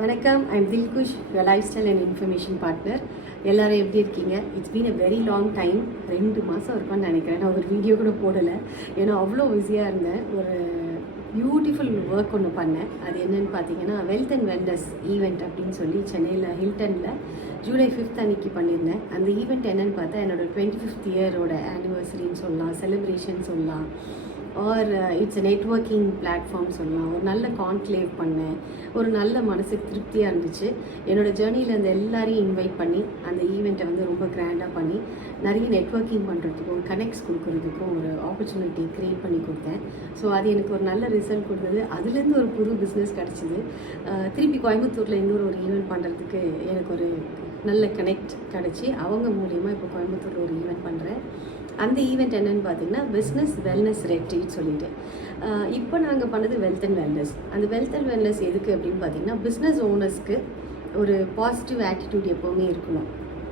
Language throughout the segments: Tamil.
வணக்கம், I'm Dilkhush, your lifestyle and information partner. எல்லோரும் எப்படி இருக்கீங்க? It's been a very long time. 2 மாதம் இருக்கும்னு நினைக்கிறேன். நான் ஒரு வீடியோ கூட போடலை, ஏன்னா அவ்வளோ பிஸியாக இருந்தேன். ஒரு பியூட்டிஃபுல் ஒர்க் ஒன்று பண்ணேன். அது என்னென்னு பார்த்தீங்கன்னா, வெல்த் அண்ட் வெல்னஸ் ஈவெண்ட் அப்படின்னு சொல்லி சென்னையில் ஹில்டனில் ஜூலை 5th அன்னைக்கு பண்ணியிருந்தேன். அந்த ஈவெண்ட் என்னென்னு பார்த்தா, என்னோடய 25th இயரோட ஆனிவர்சரின்னு சொல்லலாம், செலிப்ரேஷன் சொல்லலாம், ஆர் இட்ஸ் நெட்வொர்க்கிங் பிளாட்ஃபார்ம் சொல்லலாம். ஒரு நல்ல கான்க்ளேவ் பண்ணேன். ஒரு நல்ல மனசுக்கு திருப்தியாக இருந்துச்சு. என்னோடய ஜேர்னியில் அந்த எல்லாரையும் இன்வைட் பண்ணி அந்த ஈவெண்ட்டை வந்து ரொம்ப கிராண்டாக பண்ணி நிறைய நெட்வொர்க்கிங் பண்ணுறதுக்கும் கனெக்ட்ஸ் கொடுக்குறதுக்கும் ஒரு ஆப்பர்ச்சுனிட்டி க்ரியேட் பண்ணி கொடுத்தேன். ஸோ அது எனக்கு ஒரு நல்ல ரிசல்ட் கொடுத்தது. அதுலேருந்து ஒரு புது பிஸ்னஸ் கிடச்சிது. திருப்பி கோயம்புத்தூரில் இன்னொரு ஈவெண்ட் பண்ணுறதுக்கு எனக்கு ஒரு நல்ல கனெக்ட் கிடச்சி அவங்க மூலிமா இப்போ கோயம்புத்தூரில் ஒரு ஈவெண்ட் பண்ணுறேன். அந்த ஈவெண்ட் என்னென்னு பார்த்தீங்கன்னா, பிஸ்னஸ் வெல்னஸ் ரெட்ரீட் சொல்லிட்டு. இப்போ நாங்கள் பண்ணது வெல்த் அண்ட் வெல்னஸ். அந்த வெல்த் அண்ட் வெல்னஸ் எதுக்கு அப்படின்னு பார்த்தீங்கன்னா, பிஸ்னஸ் ஓனர்ஸ்க்கு ஒரு பாசிட்டிவ் ஆட்டிடியூட் எப்போவுமே இருக்கணும்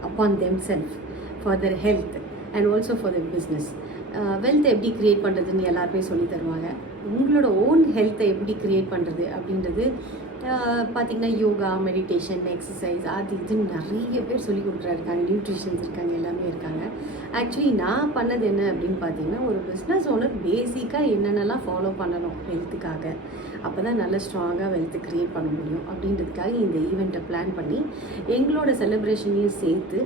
upon themself, for their health and also for their business. வெல்த்தை எப்படி க்ரியேட் பண்ணுறதுன்னு எல்லாருமே சொல்லி தருவாங்க. உங்களோட ஓன் ஹெல்த்தை எப்படி க்ரியேட் பண்ணுறது அப்படின்றது பார்த்திங்கன்னா, யோகா, மெடிடேஷன், எக்ஸசைஸ், அது இதுன்னு நிறைய பேர் சொல்லி கொடுக்குறாருக்காங்க. நியூட்ரிஷன்ஸ் இருக்காங்க, எல்லாமே இருக்காங்க. ஆக்சுவலி நான் பண்ணது என்ன அப்படின்னு பார்த்தீங்கன்னா, ஒரு பிஸ்னஸ் ஓனர் பேசிக்காக என்னென்னலாம் ஃபாலோ பண்ணணும் ஹெல்த்துக்காக, அப்போ தான் நல்ல ஸ்ட்ராங்காக வெல்த்து க்ரியேட் பண்ண முடியும் அப்படின்றதுக்காக இந்த ஈவெண்ட்டை பிளான் பண்ணி எங்களோட செலிப்ரேஷனையும் சேர்த்து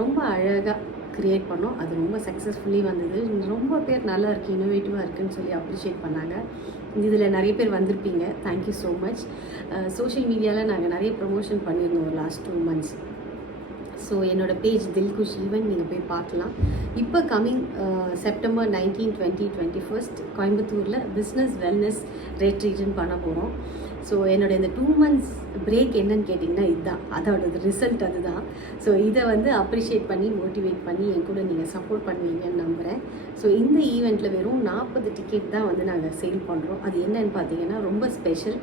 ரொம்ப அழகாக க்ரியேட் பண்ணோம். அது ரொம்ப சக்ஸஸ்ஃபுல்லி வந்தது. ரொம்ப பேர் நல்லா இருக்குது, இன்னோவேட்டிவாக இருக்குதுன்னு சொல்லி அப்ரிஷியேட் பண்ணாங்க. இதில் நிறைய பேர் வந்திருப்பீங்க. Thank you so much. சோஷியல் மீடியாவில் நாங்கள் நிறைய ப்ரமோஷன் பண்ணியிருந்தோம் ஒரு லாஸ்ட் 2 months. ஸோ என்னோடய பேஜ் தில்குஷ் ஈவெண்ட் நீங்கள் போய் பார்க்கலாம். இப்போ கம்மிங் செப்டம்பர் 19, 20, 21 கோயம்புத்தூரில் பிஸ்னஸ் வெல்னஸ் ரெட்ரீட்னு பண்ண போகிறோம். ஸோ என்னோடய இந்த 2 months பிரேக் என்னன்னு கேட்டிங்கன்னா, இதுதான் அதோட ரிசல்ட். அதுதான். ஸோ இதை வந்து அப்ரிஷியேட் பண்ணி மோட்டிவேட் பண்ணி என் கூட நீங்கள் சப்போர்ட் பண்ணுவீங்கன்னு நம்புகிறேன். ஸோ இந்த ஈவெண்ட்டில் வெறும் 40 டிக்கெட் தான் வந்து நாங்கள் சேல் பண்ணுறோம். அது என்னன்னு பார்த்தீங்கன்னா, ரொம்ப special.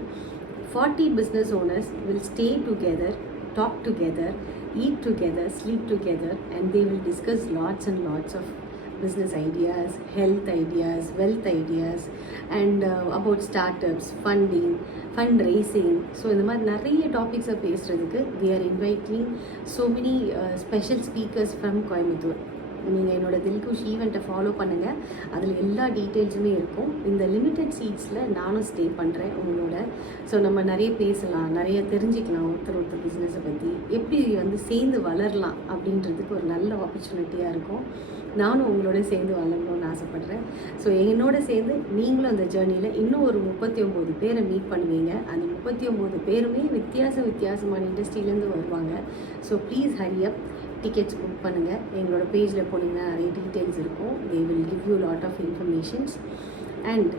40 business owners will stay together, talk together, eat together, sleep together, and they will discuss lots and lots of business ideas, health ideas, wealth ideas, and about startups, funding, fundraising. So இந்த மாதிரி நிறைய டாபிக்ஸை பேசுகிறதுக்கு we are inviting so many special speakers from Coimbatore. நீங்கள் என்னோடய தில்குஷ் ஈவெண்ட்டை ஃபாலோ பண்ணுங்கள். அதில் எல்லா டீட்டெயில்ஸுமே இருக்கும். இந்த லிமிட்டட் சீட்ஸில் நானும் ஸ்டே பண்ணுறேன் உங்களோட. ஸோ நம்ம நிறைய பேசலாம், நிறைய தெரிஞ்சுக்கலாம், ஒருத்தர் பிஸ்னஸை பற்றி எப்படி வந்து சேர்ந்து வளரலாம் அப்படின்றதுக்கு ஒரு நல்ல ஆப்பர்ச்சுனிட்டியாக இருக்கும். நானும் உங்களோட சேர்ந்து வளரணும்னு ஆசைப்பட்றேன். ஸோ என்னோட சேர்ந்து நீங்களும் அந்த ஜேர்னியில் இன்னும் ஒரு 39 பேரை மீட் பண்ணுவீங்க. அந்த 39 பேருமே வித்தியாசமான இண்டஸ்ட்ரியிலேருந்து வருவாங்க. So please hurry up, tickets book பண்ணுங்கள். எங்களோட பேஜில் போனீங்கன்னா நிறைய டீட்டெயில்ஸ் இருக்கும். They will give you lot of informations. And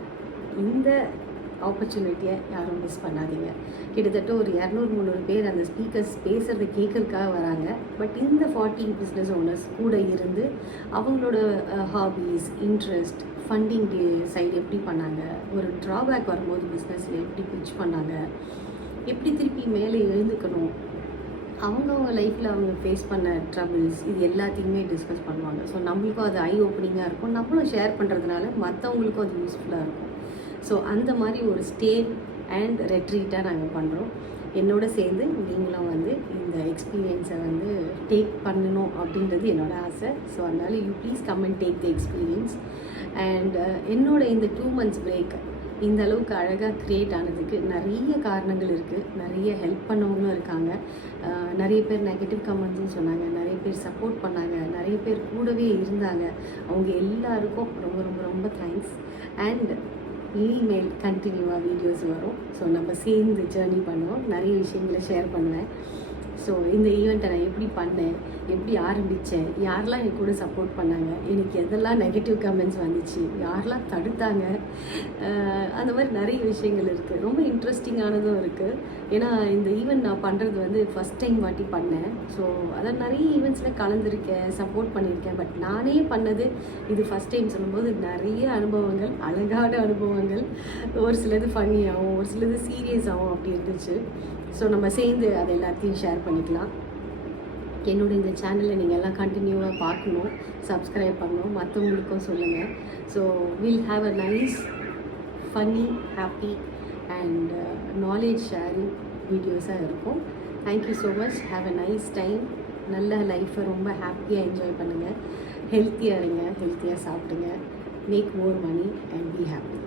இந்த ஆப்பர்ச்சுனிட்டியை யாரும் மிஸ் பண்ணாதீங்க. கிட்டத்தட்ட ஒரு 200-300 பேர் அந்த ஸ்பீக்கர்ஸ் பேசுகிறத கேட்கறதுக்காக வராங்க. பட் இந்த 40 பிஸ்னஸ் ஓனர்ஸ் கூட இருந்து அவங்களோட ஹாபீஸ், இன்ட்ரெஸ்ட், ஃபண்டிங் சைடு எப்படி பண்ணாங்க, ஒரு ட்ராபேக் வரும்போது பிஸ்னஸில் எப்படி பிச் பண்ணாங்க, எப்படி திருப்பி மேலே எழுந்துக்கணும், அவங்கவுங்க லைஃப்பில் அவங்க ஃபேஸ் பண்ண ட்ரபிள்ஸ், இது எல்லாத்தையுமே டிஸ்கஸ் பண்ணுவாங்க. ஸோ நம்மளுக்கும் அது ஐ ஓப்பனிங்காக இருக்கும். நம்மளும் ஷேர் பண்ணுறதுனால மற்றவங்களுக்கும் அது யூஸ்ஃபுல்லாக இருக்கும். ஸோ அந்த மாதிரி ஒரு ஸ்டே அண்ட் ரெட்ரீட்டாக நாங்கள் பண்ணுறோம். என்னோட சேர்ந்து நீங்களும் வந்து இந்த எக்ஸ்பீரியன்ஸை வந்து டேக் பண்ணணும் அப்படின்றது என்னோடய ஆசை. ஸோ அதனால் you please come and take the experience. And என்னோட இந்த 2 months பிரேக் இந்த அளவுக்கு அழகாக க்ரியேட் ஆனதுக்கு நிறைய காரணங்கள் இருக்குது. நிறைய ஹெல்ப் பண்ணவங்களும் இருக்காங்க. நிறைய பேர் நெகட்டிவ் கமெண்ட்ஸும் சொன்னாங்க, நிறைய பேர் சப்போர்ட் பண்ணாங்க, நிறைய பேர் கூடவே இருந்தாங்க. அவங்க எல்லாருக்கும் ரொம்ப ரொம்ப ரொம்ப தேங்க்ஸ். அண்ட் இனிமேல் கண்டினியூவாக வீடியோஸ் வரும். ஸோ நம்ம சேர்ந்து ஜேர்னி பண்ணுவோம். நிறைய விஷயங்களை ஷேர் பண்ணுவேன். ஸோ இந்த ஈவெண்ட்டை நான் எப்படி பண்ணேன், எப்படி ஆரம்பித்தேன், யாரெல்லாம் என் கூட சப்போர்ட் பண்ணாங்க, எனக்கு எதெல்லாம் நெகட்டிவ் கமெண்ட்ஸ் வந்துச்சு, யாரெல்லாம் தடுத்தாங்க, அந்த மாதிரி நிறைய விஷயங்கள் இருக்குது. ரொம்ப இன்ட்ரெஸ்டிங்கானதும் இருக்குது. ஏன்னா இந்த ஈவெண்ட் நான் பண்ணுறது வந்து ஃபஸ்ட் டைம் வாட்டி பண்ணேன். ஸோ அதான் நிறைய ஈவெண்ட்ஸில் கலந்துருக்கேன், சப்போர்ட் பண்ணியிருக்கேன். பட் நானே பண்ணது இது ஃபஸ்ட் டைம் சொல்லும்போது நிறைய அனுபவங்கள், அழகான அனுபவங்கள், ஒரு சிலது ஃபன்னியாகவும் ஒரு சிலது சீரியஸாகவும் அப்படி இருந்துச்சு. ஸோ நம்ம சேர்ந்து அதை எல்லாத்தையும் ஷேர் பண்ணிக்கலாம். என்னோட இந்த சேனலை நீங்கள் எல்லாம் கண்டினியூவாக பார்க்கணும், சப்ஸ்கிரைப் பண்ணணும், மற்றவங்களுக்கும் சொல்லுங்கள். So will have a nice, funny, happy and knowledge sharing வீடியோஸாக இருக்கும். Thank you so much. Have a nice time. நல்ல லைஃப்பை ரொம்ப ஹாப்பியாக என்ஜாய் பண்ணுங்கள். ஹெல்த்தியாக இருங்க, ஹெல்த்தியாக சாப்பிடுங்க. Make more money and be happy.